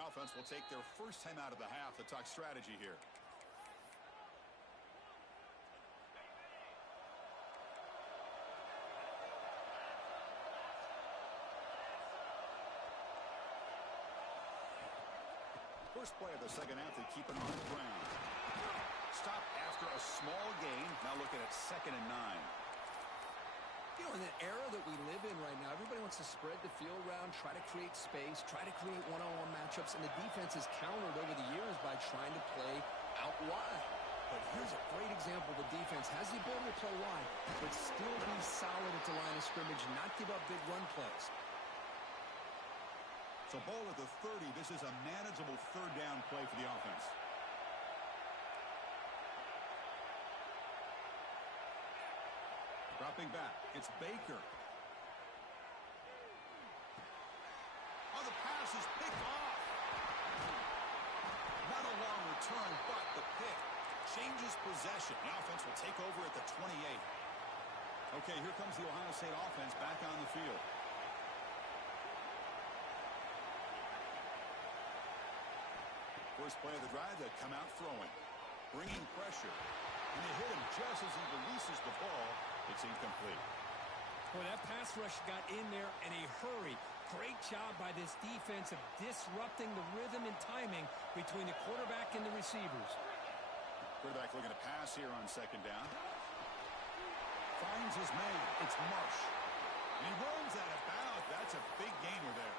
The offense will take their first time out of the half to talk strategy here. First play of the second half, they keep it on the ground. Stop after a small gain. Now looking at 2nd and 9. You know, in the era that we live in right now, everybody wants to spread the field around, try to create space, try to create one-on-one matchups, and the defense has countered over the years by trying to play out wide. But here's a great example. The defense has the ability to play wide, but still be solid at the line of scrimmage, not give up big run plays. So ball at the 30. This is a manageable third down play for the offense. Dropping back, it's Baker. Oh, the pass is picked off. Not a long return, but the pick changes possession. The offense will take over at the 28. Okay, here comes the Ohio State offense back on the field. First play of the drive, they come out throwing, bringing pressure. And they hit him just as he releases the ball. It's incomplete. Boy, that pass rush got in there in a hurry. Great job by this defense of disrupting the rhythm and timing between the quarterback and the receivers. Quarterback looking to pass here on 2nd down. Finds his man. It's Marr. And he runs out of bounds. That's a big gainer there.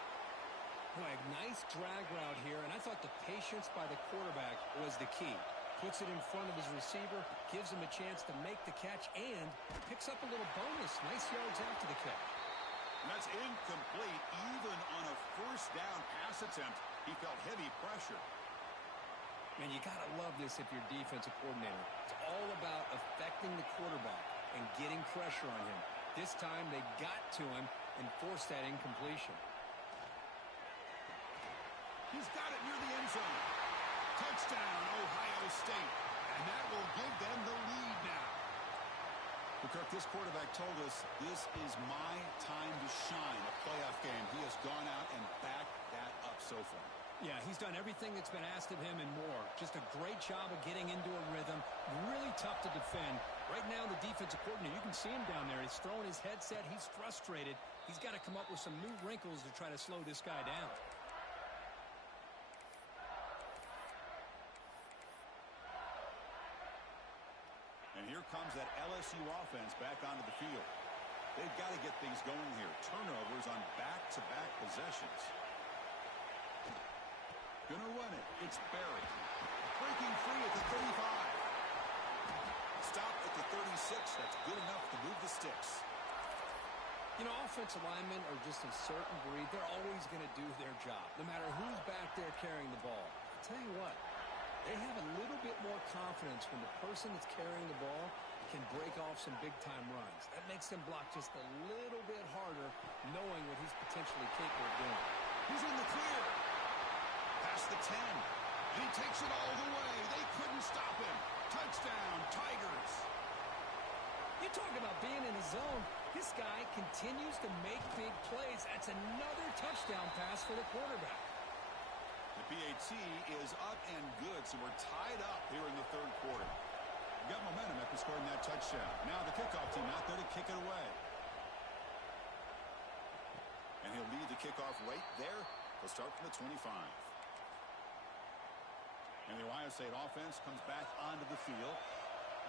Boy, a nice drag route here, and I thought the patience by the quarterback was the key. Puts it in front of his receiver, gives him a chance to make the catch, and picks up a little bonus. Nice yards after the catch. And that's incomplete. Even on a first down pass attempt, he felt heavy pressure. Man, you got to love this if you're defensive coordinator. It's all about affecting the quarterback and getting pressure on him. This time they got to him and forced that incompletion. He's got it near the end zone. Touchdown, Ohio State. And that will give them the lead now. Well, Kirk, this quarterback told us this is my time to shine, a playoff game. He has gone out and backed that up so far. Yeah, he's done everything that's been asked of him and more. Just a great job of getting into a rhythm. Really tough to defend. Right now, the defensive coordinator, you can see him down there. He's throwing his headset. He's frustrated. He's got to come up with some new wrinkles to try to slow this guy down. And here comes that LSU offense back onto the field. They've got to get things going here. Turnovers on back-to-back possessions. Gonna run it. It's Barry. Breaking free at the 35. Stop at the 36. That's good enough to move the sticks. You know, offensive linemen are just a certain breed. They're always going to do their job, no matter who's back there carrying the ball. I'll tell you what. They have a little bit more confidence when the person that's carrying the ball can break off some big-time runs. That makes them block just a little bit harder, knowing what he's potentially capable of doing. He's in the clear. Past the 10. And he takes it all the way. They couldn't stop him. Touchdown, Tigers. You talk about being in the zone. This guy continues to make big plays. That's another touchdown pass for the quarterback. The PAT is up and good, so we're tied up here in the third quarter. We've got momentum after scoring that touchdown. Now the kickoff team out there to kick it away. And he'll lead the kickoff right there. He'll start from the 25. And the Ohio State offense comes back onto the field.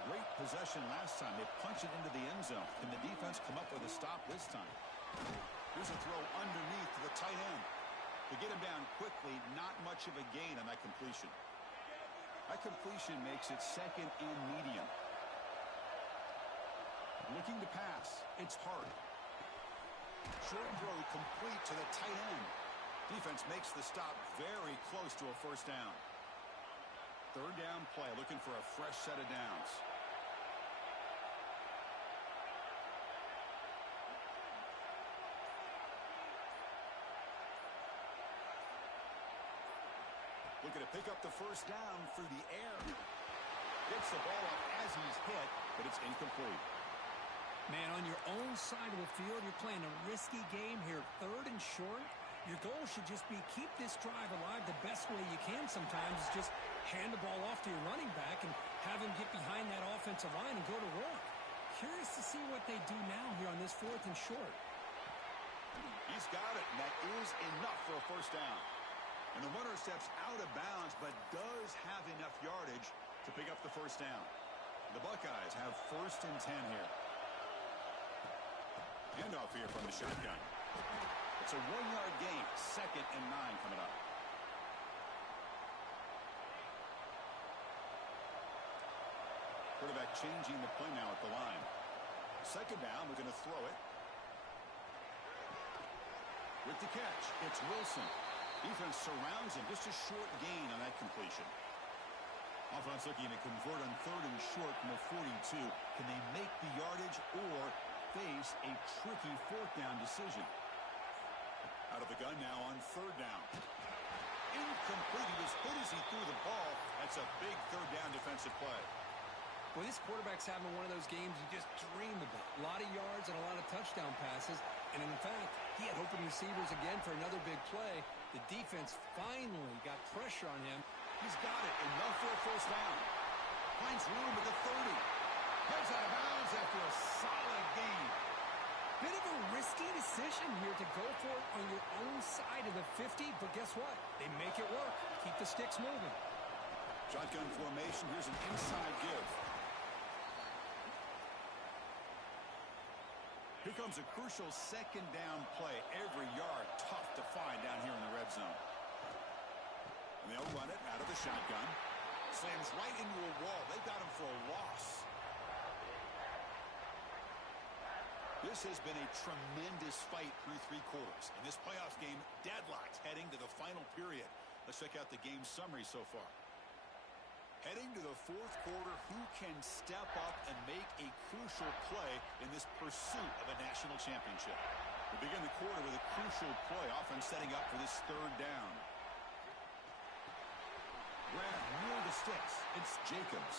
Great possession last time. They punch it into the end zone. Can the defense come up with a stop this time? Here's a throw underneath to the tight end. To get him down quickly, not much of a gain on that completion. That completion makes it 2nd and medium. Looking to pass. It's Hart. Short throw complete to the tight end. Defense makes the stop very close to a first down. Third down play, looking for a fresh set of downs. Looking to pick up the first down through the air. Gets the ball up as he's hit, but it's incomplete. Man, on your own side of the field, you're playing a risky game here. 3rd and short. Your goal should just be keep this drive alive the best way you can sometimes is just hand the ball off to your running back and have him get behind that offensive line and go to work. Curious to see what they do now here on this 4th and short. He's got it, and that is enough for a first down. And the runner steps out of bounds, but does have enough yardage to pick up the first down. The Buckeyes have 1st and 10 here. Handoff here from the shotgun. It's a 1-yard gain. 2nd and 9 coming up. Quarterback changing the play now at the line. 2nd down, we're going to throw it. With the catch, it's Wilson. Defense surrounds him. Just a short gain on that completion. Offense looking to convert on 3rd and short from the 42. Can they make the yardage or face a tricky 4th down decision? Out of the gun now on 3rd down. Incomplete. He was hit as he threw the ball. That's a big 3rd down defensive play. Well, this quarterback's having one of those games you just dream about. A lot of yards and a lot of touchdown passes. And in fact, he had open receivers again for another big play. The defense finally got pressure on him. He's got it. Enough for a first down. Finds room at the 30. Heads out of bounds after a solid gain. Bit of a risky decision here to go for it on your own side of the 50. But guess what? They make it work. Keep the sticks moving. Shotgun formation. Here's an inside give. Here comes a crucial 2nd down play. Every yard tough to find down here in the red zone. And they'll run it out of the shotgun. Slams right into a wall. They got him for a loss. This has been a tremendous fight through 3 quarters. In this playoff game, deadlocked heading to the final period. Let's check out the game summary so far. Heading to the 4th quarter, who can step up and make a crucial play in this pursuit of a national championship? We begin the quarter with a crucial play, offense setting up for this 3rd down. Grab near the sticks. It's Jacobs.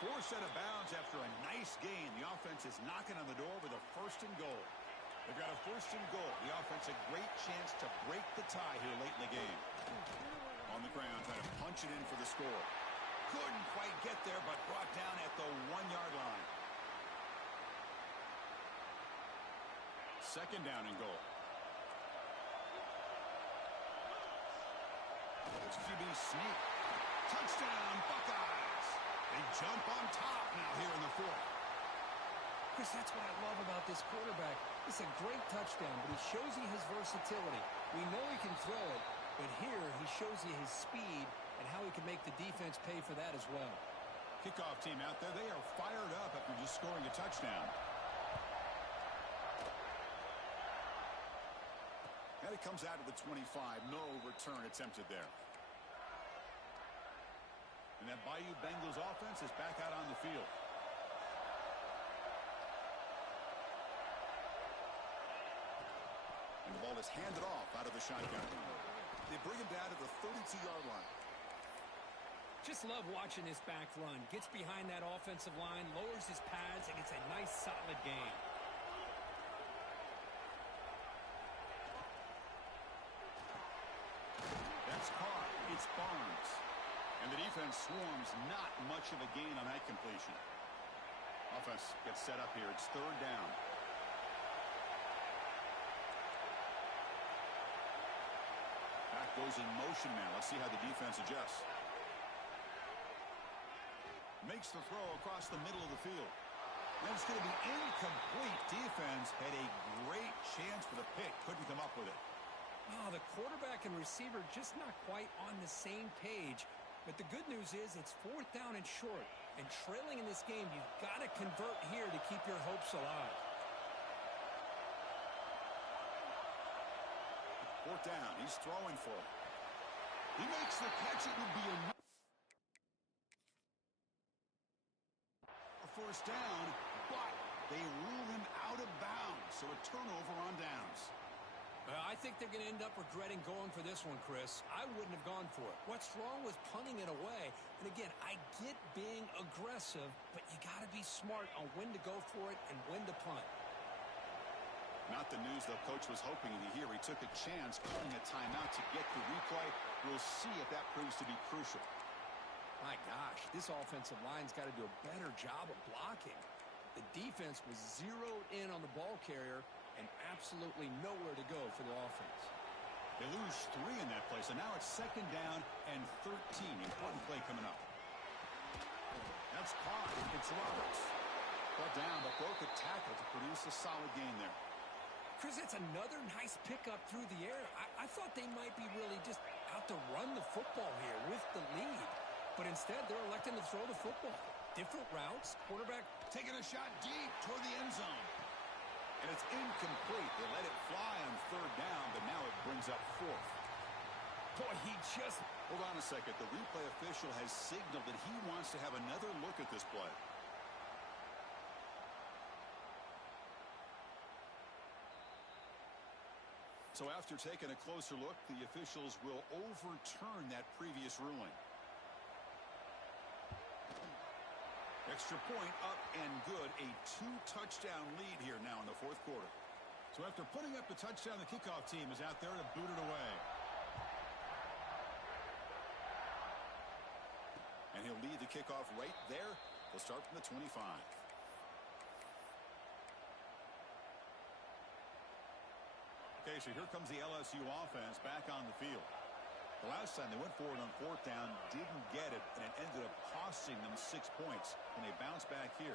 Forced out of bounds after a nice gain. The offense is knocking on the door with a 1st and goal. They've got a 1st and goal. The offense a great chance to break the tie here late in the game. On the ground, trying to punch it in for the score. Couldn't quite get there, but brought down at the 1-yard line. 2nd down and goal. It's QB sneak. Touchdown, Buckeyes. They jump on top now here in the 4th. Chris, that's what I love about this quarterback. It's a great touchdown, but he shows you his versatility. We know he can throw it, but here he shows you his speed and how he can make the defense pay for that as well. Kickoff team out there, they are fired up after just scoring a touchdown. And it comes out of the 25. No return attempted there. And that Bayou Bengals offense is back out on the field. And the ball is handed off out of the shotgun. They bring him down to the 32-yard line. Just love watching this back run. Gets behind that offensive line, lowers his pads, and gets a nice solid gain. That's caught. It's Barnes. And the defense swarms. Not much of a gain on that completion. Offense gets set up here. It's 3rd down. Back goes in motion now. Let's see how the defense adjusts. Makes the throw across the middle of the field. And it's going to be incomplete. Defense had a great chance for the pick. Couldn't come up with it. Oh, the quarterback and receiver just not quite on the same page. But the good news is it's 4th down and short. And trailing in this game, you've got to convert here to keep your hopes alive. 4th down. He's throwing for it. He makes the catch. It would be a first down, but they rule him out of bounds. So a turnover on downs. I think they're going to end up regretting going for this one, Chris. I wouldn't have gone for it. What's wrong with punting it away? And again, I get being aggressive, but you got to be smart on when to go for it and when to punt. Not the news the coach was hoping to hear. He took a chance calling a timeout to get the replay. We'll see if that proves to be crucial. My gosh, this offensive line's got to do a better job of blocking. The defense was zeroed in on the ball carrier and absolutely nowhere to go for the offense. They lose 3 in that play, so now it's 2nd down and 13. Important play coming up. That's caught. It's Roberts. Brought down, but broke a tackle to produce a solid gain there. Chris, that's another nice pickup through the air. I thought they might be really just out to run the football here with the lead. But instead, they're electing to throw the football. Different routes. Quarterback taking a shot deep toward the end zone. And it's incomplete. They let it fly on 3rd down, but now it brings up 4th. Boy, he just... Hold on a second. The replay official has signaled that he wants to have another look at this play. So after taking a closer look, the officials will overturn that previous ruling. Extra point up and good. A 2-touchdown lead here now in the 4th quarter. So after putting up the touchdown, the kickoff team is out there to boot it away. And he'll lead the kickoff right there. They'll start from the 25. Okay, so here comes the LSU offense back on the field. The last time they went forward on 4th down, didn't get it, and it ended up costing them 6 points when they bounce back here.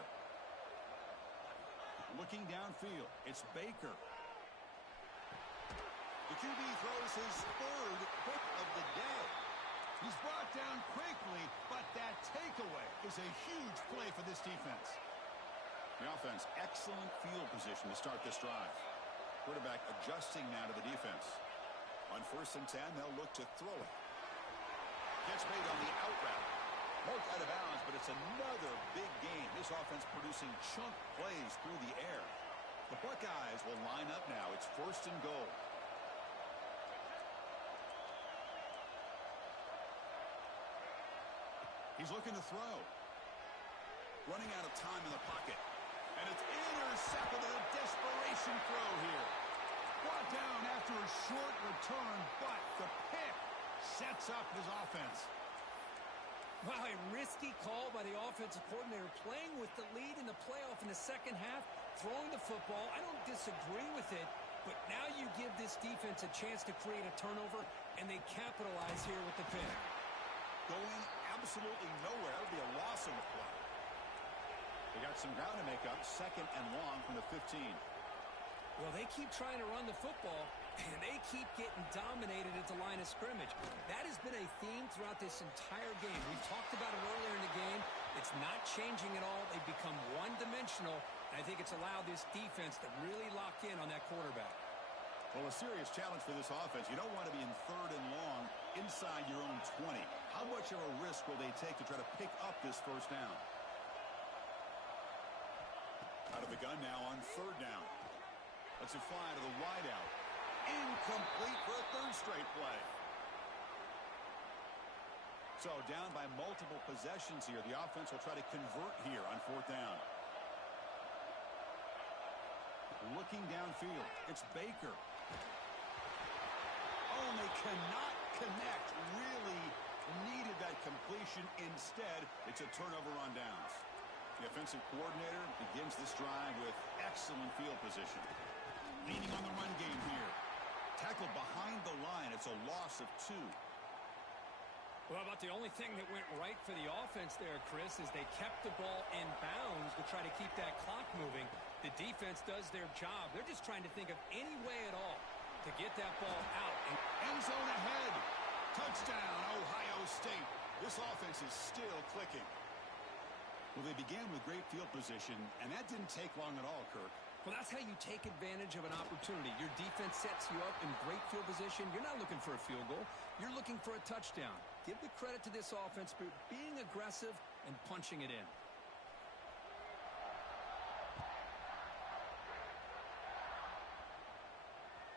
Looking downfield, it's Baker. The QB throws his 3rd pick of the day. He's brought down quickly, but that takeaway is a huge play for this defense. The offense, excellent field position to start this drive. Quarterback adjusting now to the defense. On 1st and 10, they'll look to throw it. Catch made on the out route. Marked out of bounds, but it's another big game. This offense producing chunk plays through the air. The Buckeyes will line up now. It's 1st and goal. He's looking to throw. Running out of time in the pocket. And it's intercepted with a desperation throw here. Brought down after a short return, but the pick sets up his offense. Wow, a risky call by the offensive coordinator, playing with the lead in the playoff in the 2nd half, throwing the football. I don't disagree with it, but now you give this defense a chance to create a turnover, and they capitalize here with the pick. Going absolutely nowhere. That'll be a loss on the play. They got some ground to make up, 2nd and long from the 15. Well, they keep trying to run the football, and they keep getting dominated at the line of scrimmage. That has been a theme throughout this entire game. We've talked about it earlier in the game. It's not changing at all. They've become one-dimensional, and I think it's allowed this defense to really lock in on that quarterback. Well, a serious challenge for this offense. You don't want to be in 3rd and long inside your own 20. How much of a risk will they take to try to pick up this 1st down? Out of the gun now on 3rd down. Lets it fly to the wideout. Incomplete for a 3rd straight play. So down by multiple possessions here. The offense will try to convert here on 4th down. Looking downfield. It's Baker. Oh, and they cannot connect. Really needed that completion. Instead, it's a turnover on downs. The offensive coordinator begins this drive with excellent field position. Leaning on the run game here. Tackled behind the line. It's a loss of 2. Well, about the only thing that went right for the offense there, Chris, is they kept the ball in bounds to try to keep that clock moving. The defense does their job. They're just trying to think of any way at all to get that ball out. End zone ahead. Touchdown, Ohio State. This offense is still clicking. Well, they began with great field position, and that didn't take long at all, Kirk. Well, that's how you take advantage of an opportunity. Your defense sets you up in great field position. You're not looking for a field goal. You're looking for a touchdown. Give the credit to this offense for being aggressive and punching it in.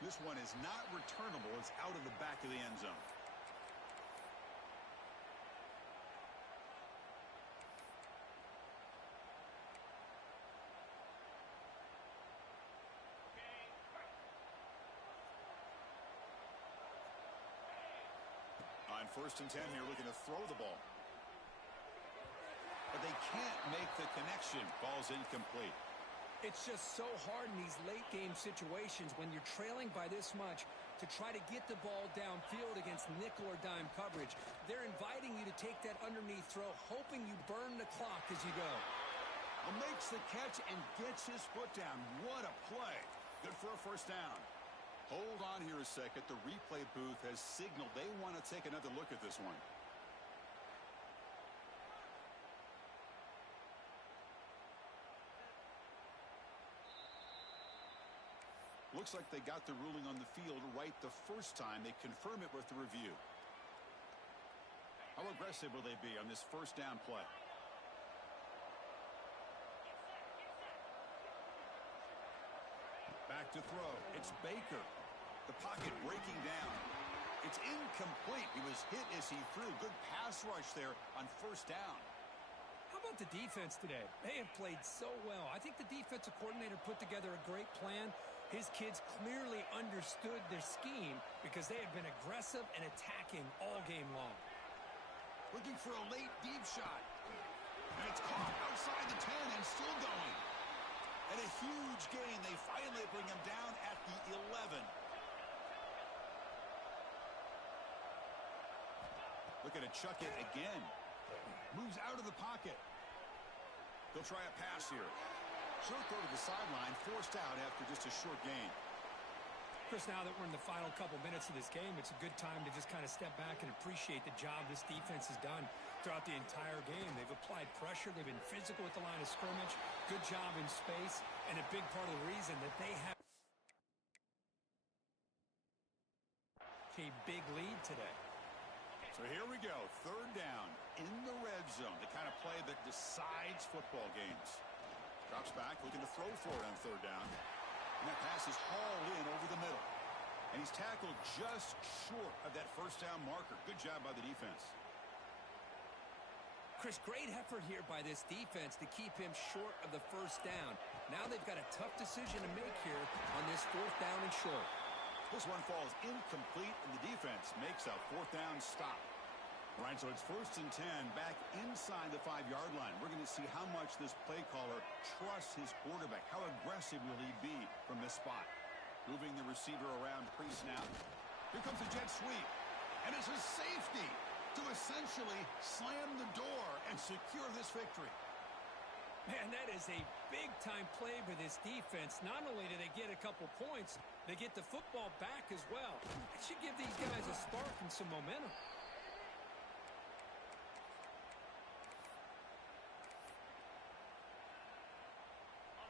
This one is not returnable. It's out of the back of the end zone. first and 10 here, looking to throw the ball. But they can't make the connection. Ball's incomplete. It's just so hard in these late-game situations when you're trailing by this much to try to get the ball downfield against nickel or dime coverage. They're inviting you to take that underneath throw, hoping you burn the clock as you go. Makes the catch and gets his foot down. What a play. Good for a first down. Hold on here a second. The replay booth has signaled they want to take another look at this one. Looks like they got the ruling on the field right the first time. They confirm it with the review. How aggressive will they be on this first down play? Back to throw. It's Baker. The pocket breaking down. It's incomplete. He was hit as he threw. Good pass rush there on first down. How about the defense today? They have played so well. I think the defensive coordinator put together a great plan. His kids clearly understood their scheme because they have been aggressive and attacking all game long. Looking for a late deep shot. And it's caught outside the 10 and still going. And a huge gain. They finally bring him down at the 11. Looking to chuck it again. Moves out of the pocket. He'll try a pass here. Short throw to the sideline, forced out after just a short gain. Chris, now that we're in the final couple minutes of this game, it's a good time to just kind of step back and appreciate the job this defense has done throughout the entire game. They've applied pressure. They've been physical at the line of scrimmage. Good job in space. And a big part of the reason that they have a big lead today. So here we go. Third down in the red zone. The kind of play that decides football games. Drops back, looking to throw for it on third down. And that pass is hauled in over the middle. And he's tackled just short of that first down marker. Good job by the defense. Chris, great effort here by this defense to keep him short of the first down. Now they've got a tough decision to make here on this fourth down and short. This one falls incomplete, and the defense makes a fourth down stop. All right, so it's first and 10 back inside the 5-yard line. We're going to see how much this play caller trusts his quarterback. How aggressive will he be from this spot? Moving the receiver around pre-snap. Here comes a jet sweep. And it's a safety to essentially slam the door and secure this victory. Man, that is a big-time play for this defense. Not only do they get a couple points, they get the football back as well. It should give these guys a spark and some momentum.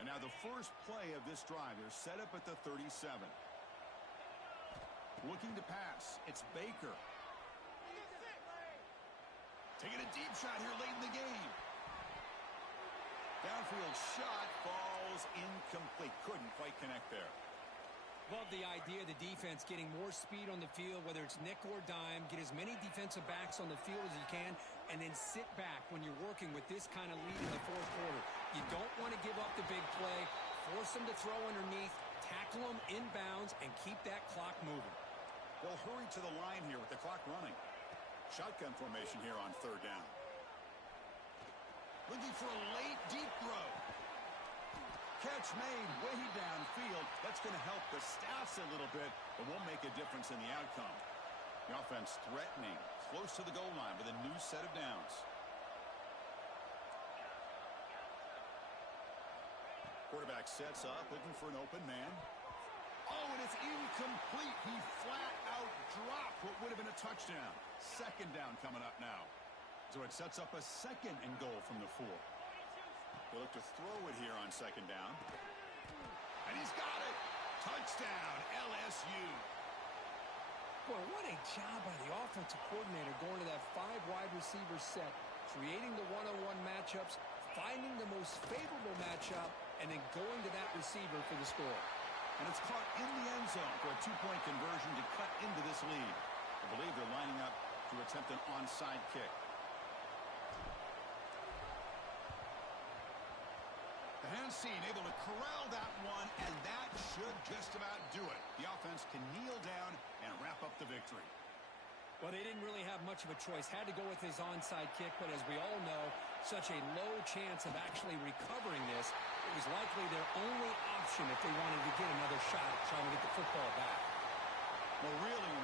And now the first play of this drive. They're set up at the 37. Looking to pass. It's Baker. Taking a deep shot here late in the game. Downfield shot falls incomplete. Couldn't quite connect there. Love the idea of the defense getting more speed on the field, whether it's nickel or dime, get as many defensive backs on the field as you can, and then sit back when you're working with this kind of lead in the fourth quarter. You don't want to give up the big play, force them to throw underneath, tackle them inbounds, and keep that clock moving. They'll hurry to the line here with the clock running. Shotgun formation here on third down. Looking for a late deep throw. Catch made way downfield. That's going to help the stats a little bit, but won't make a difference in the outcome. The offense threatening, close to the goal line with a new set of downs. Quarterback sets up, looking for an open man. Oh, and it's incomplete. He flat out dropped what would have been a touchdown. Second down coming up now. So it sets up a second and goal from the 4. They look to throw it here on second down. And he's got it. Touchdown, LSU. Boy, what a job by the offensive coordinator going to that 5 wide receiver set, creating the one-on-one matchups, finding the most favorable matchup, and then going to that receiver for the score. And it's caught in the end zone for a 2-point conversion to cut into this lead. I believe they're lining up to attempt an onside kick. The hands seen, able to corral that one, and that should just about do it. The offense can kneel down and wrap up the victory. Well, they didn't really have much of a choice. Had to go with his onside kick, but as we all know, such a low chance of actually recovering this. It was likely their only option if they wanted to get another shot at trying to get the football back. Well, really,